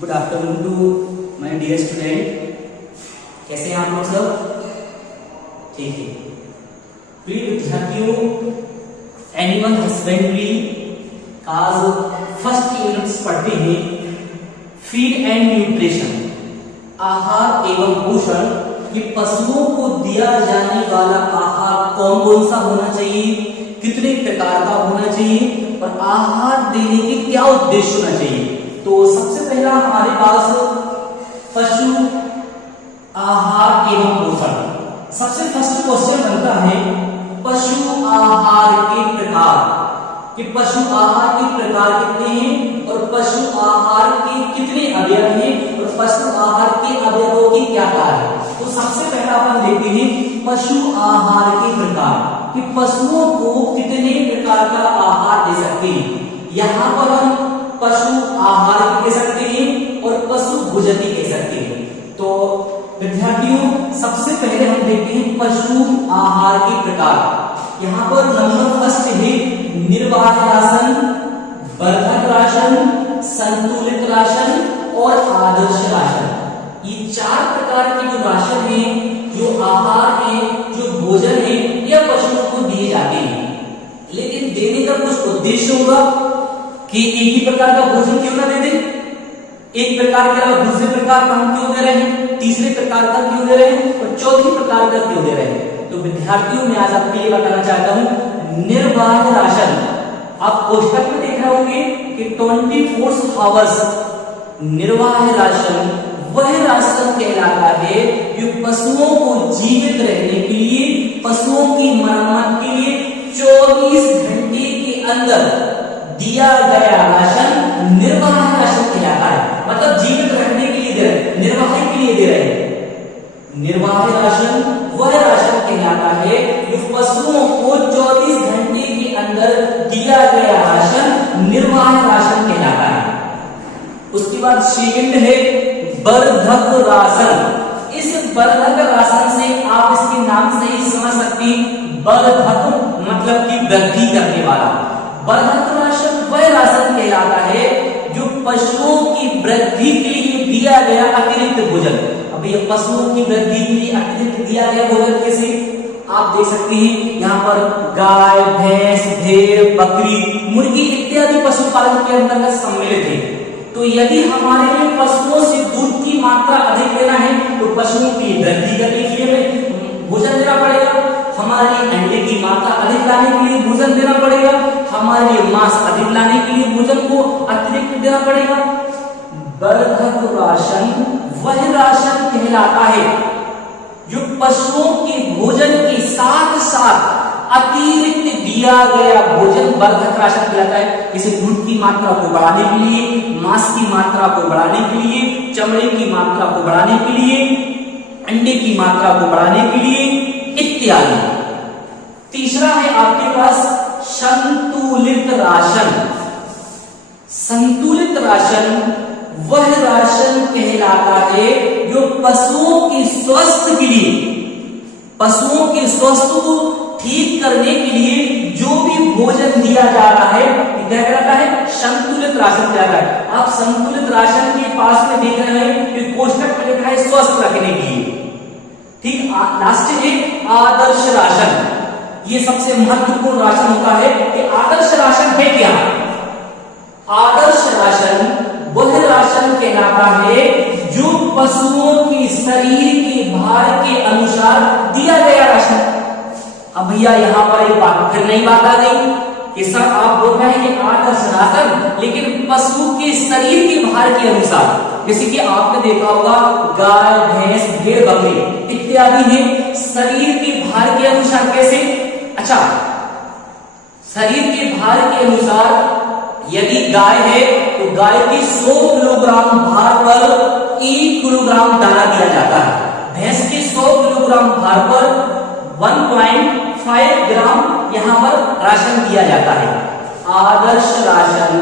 Good afternoon to my dear student. कैसे हैं आप लोग सब? ठीक है। प्रिय विद्यार्थियों, एनिमल हस्बेंड्री का फर्स्ट यूनिट्स पढ़ते हैं फीड एंड न्यूट्रिशन, आहार एवं पोषण। कि पशुओं को दिया जाने वाला आहार कौन कौन सा होना चाहिए, कितने प्रकार का होना चाहिए और आहार देने के क्या उद्देश्य होना चाहिए। तो सबसे पहला हमारे पास पशु आहार एवं पोषण। सबसे फर्स्ट क्वेश्चन बनता है पशु आहार के प्रकार, कि पशु आहार के प्रकार कितने हैं और पशु आहार के कितने अवयव हैं और पशु आहार के अवयवों की क्या कार्य है। तो सबसे पहला अपन देखते हैं पशु आहार के प्रकार, कि पशुओं को कितने प्रकार का आहार दे सकते हैं। यहाँ पर हम पशु आहार कह सकते हैं और पशु भोजन कह सकते हैं। तो विद्यार्थियों, सबसे पहले हम देखते हैं पशु आहार के प्रकार। यहाँ पर नंबर फर्स्ट है निर्वाह राशन, वर्धक राशन, संतुलित राशन और आदर्श राशन। ये चार प्रकार के जो राशन है, जो आहार है, जो भोजन है, यह पशुओं को दिए जाते हैं। लेकिन देने का कुछ उद्देश्य होगा कि एक ही प्रकार का भोजन क्यों ना दे दे, एक प्रकार के अलावा दूसरे प्रकार का हम क्यों दे रहे हैं, तीसरे प्रकार का क्यों दे रहे हैं और चौथे प्रकार का क्यों दे रहे हैं। तो विद्यार्थियों, मैं आज आपके लिए बताना चाहता हूं निर्वाह राशन। आप पोस्टर में देख रहे होंगे कि 24 आवर्स निर्वाह राशन वह राशन कहलाता है जो पशुओं को जीवित रहने के लिए, पशुओं की मरम्मत के लिए 24 घंटे के अंदर दिया गया राशन निर्वाह राशन कहलाता है। मतलब जीवित रहने के लिए दे रहे, निर्वाह के लिए दे रहे। निर्वाह राशन वह राशन कहलाता है जो पशुओं को 24 घंटे के अंदर दिया गया राशन निर्वाह राशन कहलाता है। उसके बाद सेकंड है वर्धक राशन। इस वर्धक राशन से आप इसके नाम से ही समझ सकते हैं, वर्धक मतलब कि वृद्धि करने वाला। वर्धक राशन वह राशन कहलाता है जो पशुओं की वृद्धि के लिए दिया गया अतिरिक्त भोजन। अब ये पशुओं की वृद्धि के लिए अतिरिक्त दिया गया भोजन कैसे आप देख सकते हैं। यहाँ पर गाय, भैंस, भेड़, बकरी, मुर्गी इत्यादि पशुपालन के अंतर्गत सम्मिलित है। तो यदि हमारे लिए पशुओं से दूध की मात्रा अधिक लेना है तो पशुओं की वृद्धि करने के लिए हमें भोजन देना पड़ेगा। हमारे लिए अंडे की मात्रा अधिक लाने के लिए भोजन देना पड़ेगा। हमारे लिए मांस अधिक लाने के लिए भोजन को अतिरिक्त देना पड़ेगा। वर्धक राशन वह राशन कहलाता है जो पशुओं के भोजन के साथ साथ अतिरिक्त दिया गया भोजन वर्धक राशन कहलाता है। जैसे दूध की मात्रा को बढ़ाने के लिए, मांस की मात्रा को बढ़ाने के लिए, चमड़े की मात्रा को बढ़ाने के लिए, अंडे की मात्रा को बढ़ाने के लिए इत्यादि। तीसरा है आपके पास संतुलित राशन। संतुलित राशन वह राशन कहलाता है जो पशुओं के स्वास्थ्य के लिए, पशुओं के स्वास्थ्य को ठीक करने के लिए जो भी भोजन दिया जा रहा है क्या कहलाता है, संतुलित राशन कहलाता है। आप संतुलित राशन के पास में देख रहे हैं कि कोष्टक में लिखा है स्वस्थ रखने के लिए। ठीक, लास्ट में आदर्श राशन। ये सबसे महत्वपूर्ण राशन होता है कि आदर्श राशन है क्या। आदर्श राशन वह राशन कहलाता है जो पशुओं के शरीर के भार के अनुसार दिया गया राशन। अब भैया यहाँ पर एक बात फिर नई बात आ गई कि सर आप बोल रहे हैं कि आदर्श राशन लेकिन पशु के शरीर के भार के अनुसार। जैसे कि आपने देखा होगा गाय, भैंस, भेड़, बकरी इत्यादि है शरीर के भार के अनुसार कैसे। अच्छा, शरीर के भार के अनुसार यदि गाय है तो गाय की 100 किलोग्राम भार पर 1 किलोग्राम दाना दिया जाता है। भैंस के 100 किलोग्राम भार पर 1.5 ग्राम यहाँ पर राशन दिया जाता है। आदर्श राशन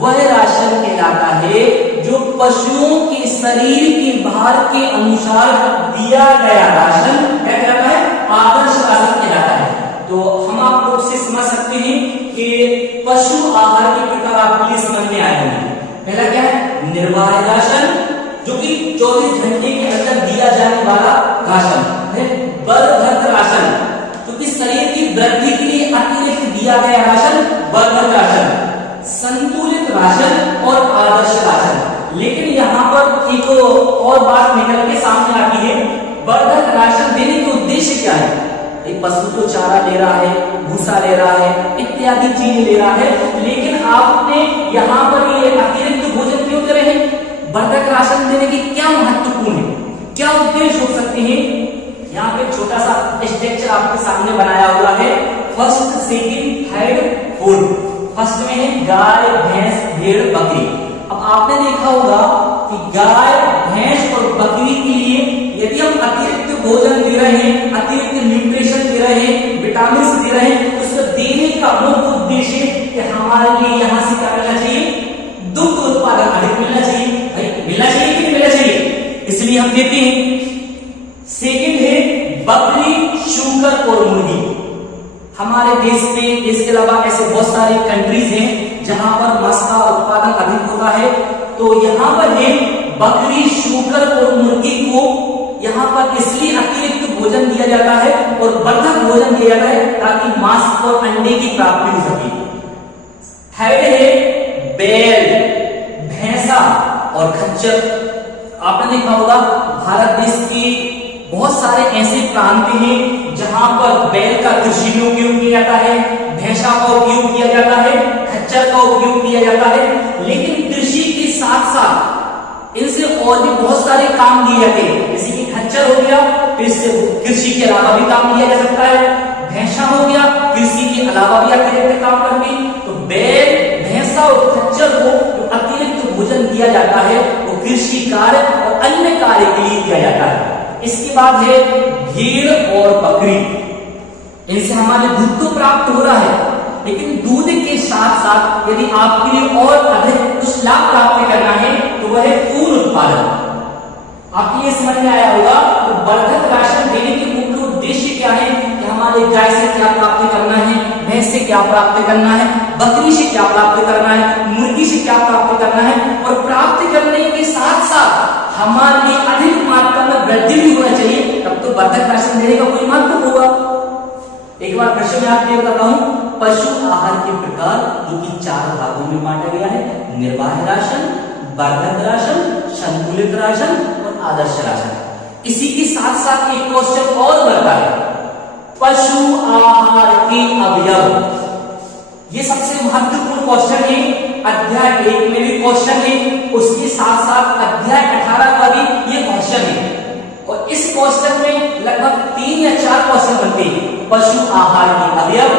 वह राशन कहलाता है जो पशुओं के शरीर के भार के अनुसार दिया गया राशन क्या कहलाता है, आदर्श राशन कहलाता है। तो हम आप लोग से समझ सकते हैं कि पशु आहार के प्रकार आपके लिए समझ में आए होंगे। पहला क्या है, निर्वाह राशन, जो कि 24 घंटे के अंदर दिया जाने वाला राशन है। बलवर्धक राशन, जो कि शरीर की वृद्धि के लिए अतिरिक्त दिया गया राशन, बलवर्धक राशन। संतुलित राशन और आदर्श राशन। लेकिन यहाँ पर एक और बात निकल के सामने आती है, बलवर्धक राशन देने के उद्देश्य क्या है? एक पशु तो चारा ले रहा है, भूसा ले रहा है, इत्यादि चीजें ले रहा है, लेकिन आपने यहाँ पर ये अतिरिक्त भोजन क्यों दे रहे हैं? बलवर्धक राशन देने की क्या महत्वपूर्ण है, क्या उद्देश्य हो सकते हैं? यहाँ पे छोटा सा स्ट्रक्चर आपके सामने बनाया हुआ है। First, second, third, fourth. First में है गाय, भैंस, भेड़, बकरी। अब आपने देखा होगा कि गाय, भैंस और बकरी के लिए यदि हम अतिरिक्त भोजन दे रहे हैं, अतिरिक्त न्यूट्रिशन दे रहे हैं, विटामिन दे रहे हैं, तो उसको देने का मुख्य उद्देश्य कि हमारे लिए यहाँ से क्या मिलना चाहिए? दुग्ध उत्पादन अधिक मिलना चाहिए। भाई मिलना चाहिए कि नहीं मिलना चाहिए, इसलिए हम देते हैं। सेकंड है बकरी, शूकर और मुर्गी। हमारे देश में, देश के अलावा ऐसे बहुत सारे कंट्रीज हैं जहां पर मांस का उत्पादन अधिक होता है। तो यहाँ पर है बकरी, शूकर और मुर्गी को यहाँ पर इसलिए अतिरिक्त भोजन दिया जाता है और वर्धक भोजन दिया जाता है ताकि मांस और अंडे की प्राप्ति हो सके। थर्ड है बैल, भैंसा और खच्चर। आपने देखा होगा भारत देश की बहुत सारे ऐसे प्रांत हैं जहां पर बैल का कृषि में उपयोग किया जाता है, भैंसा का उपयोग किया जाता है, खच्चर का उपयोग किया जाता है। लेकिन कृषि के साथ साथ इनसे और भी बहुत सारे काम किए जाते हैं, जैसे कि खच्चर हो गया, इससे कृषि के अलावा भी काम किया जा सकता है। भैंसा हो गया, कृषि के अलावा भी अतिरिक्त काम करती। तो बैल, भैंसा और खच्चर को जो अतिरिक्त भोजन दिया जाता है वो कृषि कार्य और अन्य कार्य के लिए दिया जाता है। इसके बाद है भेड़ और बकरी। इनसे हमारे दूध तो प्राप्त हो रहा है, लेकिन दूध के साथ साथ यदि आपके लिए और अधिक कुछ लाभ प्राप्त करना है तो वह है ऊन उत्पादन। आपके लिए समझ में आया होगा तो बलवर्धक राशन देने के मुख्य उद्देश्य क्या है कि हमारे गाय से क्या प्राप्त करना है, भैंस से क्या प्राप्त करना है, बकरी से क्या प्राप्त करना है, मुर्गी से क्या प्राप्त करना है, और प्राप्त करने के साथ साथ हमारे लिए अधिक मात्रा में वृद्धि भी होना चाहिए, तब तो बलवर्धक राशन देने का कोई महत्व होगा। एक बार प्रश्न में आपको बताता हूं, पशु आहार के प्रकार जो कि 4 भागों में बांटा गया है, निर्वाह राशन, बलवर्धक राशन, संतुलित राशन और आदर्श राशन। इसी के साथ साथ एक क्वेश्चन और बनता है, पशु आहार के अवयव। ये सबसे महत्वपूर्ण क्वेश्चन है, अध्याय 1 में भी क्वेश्चन है, उसके साथ साथ अध्याय 18 का भी ये क्वेश्चन है। और इस क्वेश्चन में लगभग 3 या 4 क्वेश्चन बनते हैं। पशु आहार के अवयव,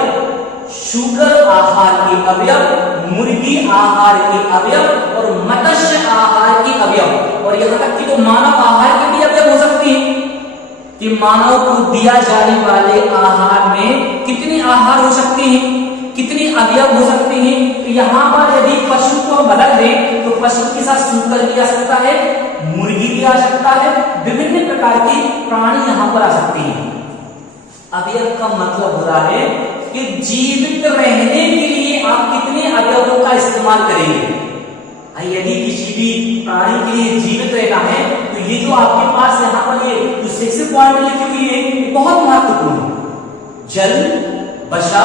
शुगर आहार के अवयव, मुर्गी आहार के अवयव और मत्स्य आहार के अवयव। और यहाँ तक कि तो मानव आहार के भी अवयव हो सकते हैं कि मानव को दिया जाने वाले आहार में कितने आहार हो सकते हैं, कितने अवयव हो सकते हैं। तो यहाँ पर यदि पशु को बदल दें तो पशु के साथ शुकर भी आ सकता है, मुर्गी भी आ सकता है, विभिन्न प्रकार के प्राणी यहाँ पर आ सकते हैं। अवयव का मतलब हो रहा है कि जीवित रहने के लिए आप कितने अवयवों का इस्तेमाल करेंगे। यदि किसी भी प्राणी के लिए जीवित रहना है तो ये जो आपके पास यहाँ पर ये जो 6 पॉइंट लिखी हुई है ये बहुत महत्वपूर्ण है। जल, वसा,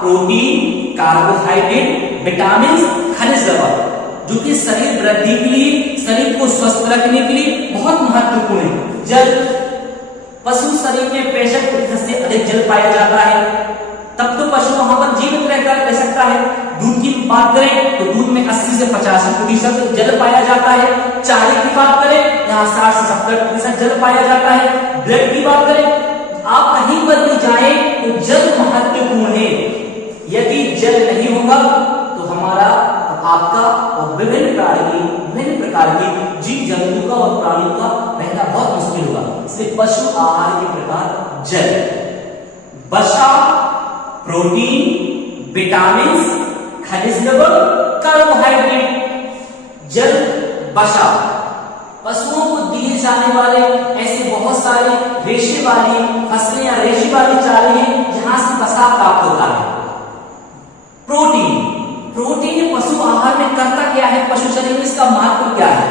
प्रोटीन, कार्बोहाइड्रेट, विटामिन, खनिज लवण, जो कि शरीर वृद्धि के लिए, शरीर को स्वस्थ रखने के लिए बहुत महत्वपूर्ण है। जल, पशु शरीर में 65% से अधिक जल पाया जाता है, तब तो पशु वहां पर जीवित रहकर रह सकता है। दूध की बात करें तो दूध में 80 से 85% जल पाया जाता है। चारे की बात करें यहाँ 60 से 70% जल पाया जाता है। ब्लड की बात करें, आप कहीं पर भी जाए तो जल महत्वपूर्ण है। यदि जल नहीं होगा तो हमारा, आपका और विभिन्न प्रकार के जीव जंतु का और प्राणियों का रहना बहुत मुश्किल होगा। इसलिए पशु आहार के प्रकार जल, वसा, प्रोटीन, विटामिन, खनिज लवण, कार्बोहाइड्रेट। जल, वसा, पशुओं को दिए जाने वाले ऐसे बहुत सारे रेशे वाली फसलें या रेशे वाली चारे हैं जहां से वसा प्राप्त होता है। प्रोटीन, प्रोटीन पशु आहार में करता क्या है पशु शरीर में, इसका महत्व क्या है?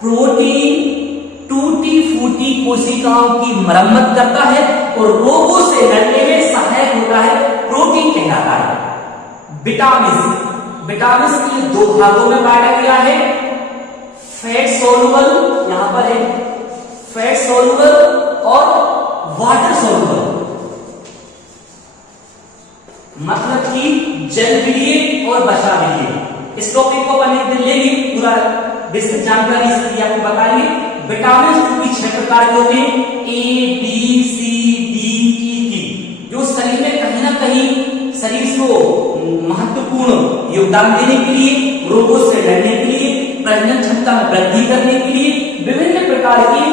प्रोटीन टूटी फूटी कोशिकाओं की मरम्मत करता है और रोगों से लड़ने में सहायक होता है, प्रोटीन कहलाता है। विटामिन के दो भागों में बांटा गया है, फैट सोलुबल, यहां पर है फैट सोलुबल और वाटर सोलुबल, मतलब कि जलविलीय और बसाविलीय। इस टॉपिक को अपन एक दिन लेंगे, पूरा विस्तृत जानकारी इसकी आपको बताएंगे। विटामिन की 6 प्रकार के होते हैं, A B C D E की, जो शरीर में कहीं ना कहीं शरीर को महत्वपूर्ण योगदान देने के लिए, रोगों से लड़ने के लिए, प्रजनन क्षमता में वृद्धि करने के लिए, विभिन्न प्रकार के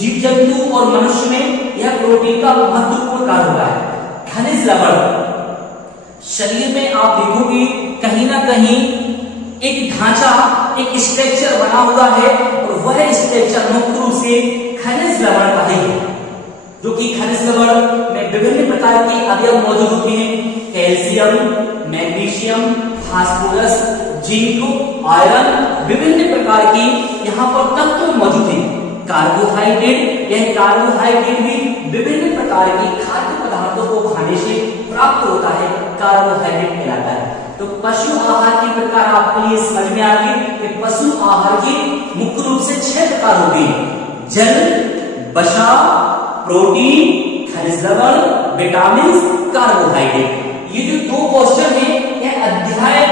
जीव जंतु और मनुष्य में यह प्रोटीन का महत्वपूर्ण कार्य होता है। खनिज लवण, शरीर में आप देखोगे कहीं ना कहीं एक ढांचा, एक स्ट्रक्चर बना हुआ है और वह स्ट्रक्चर मुख्य रूप से खनिज लवण का है, जो कि खनिज लवण में विभिन्न प्रकार के अवयव मौजूद होते हैं, calcium, magnesium, phosphorus, zinc, iron, विभिन्न प्रकार के यहाँ पर तत्व मौजूद हैं। कार्बोहाइड्रेट, यह कार्बोहाइड्रेट भी विभिन्न प्रकार के खाद्य पदार्थों को खाने से प्राप्त होता है, कार्बोहाइड्रेट कहलाता है। तो पशु आहार के प्रकार आपके लिए समझ में आ गए कि पशु आहार के मुख्य रूप से 6 प्रकार होते हैं, जल, वसा, प्रोटीन, खनिज लवण, विटामिन, कार्बोहाइड्रेट। ये जो 2 क्वेश्चन है, यह अध्याय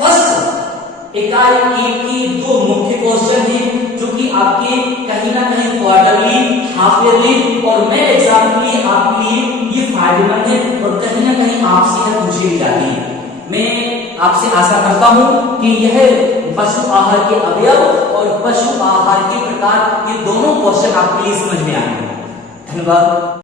फर्स्ट इकाई 1 के 2 मुख्य क्वेश्चन हैं, जो कि आपके कहीं ना कहीं क्वार्टरली, हाफ ईयरली और मैं एग्जाम के लिए आपके लिए ये फायदेमंद है और कहीं ना कहीं आपसे यह पूछी भी जाती है। मैं आपसे आशा करता हूं कि यह पशु आहार के अवयव और पशु आहार के प्रकार, ये दोनों क्वेश्चन आपके लिए समझ में आए। धन्यवाद।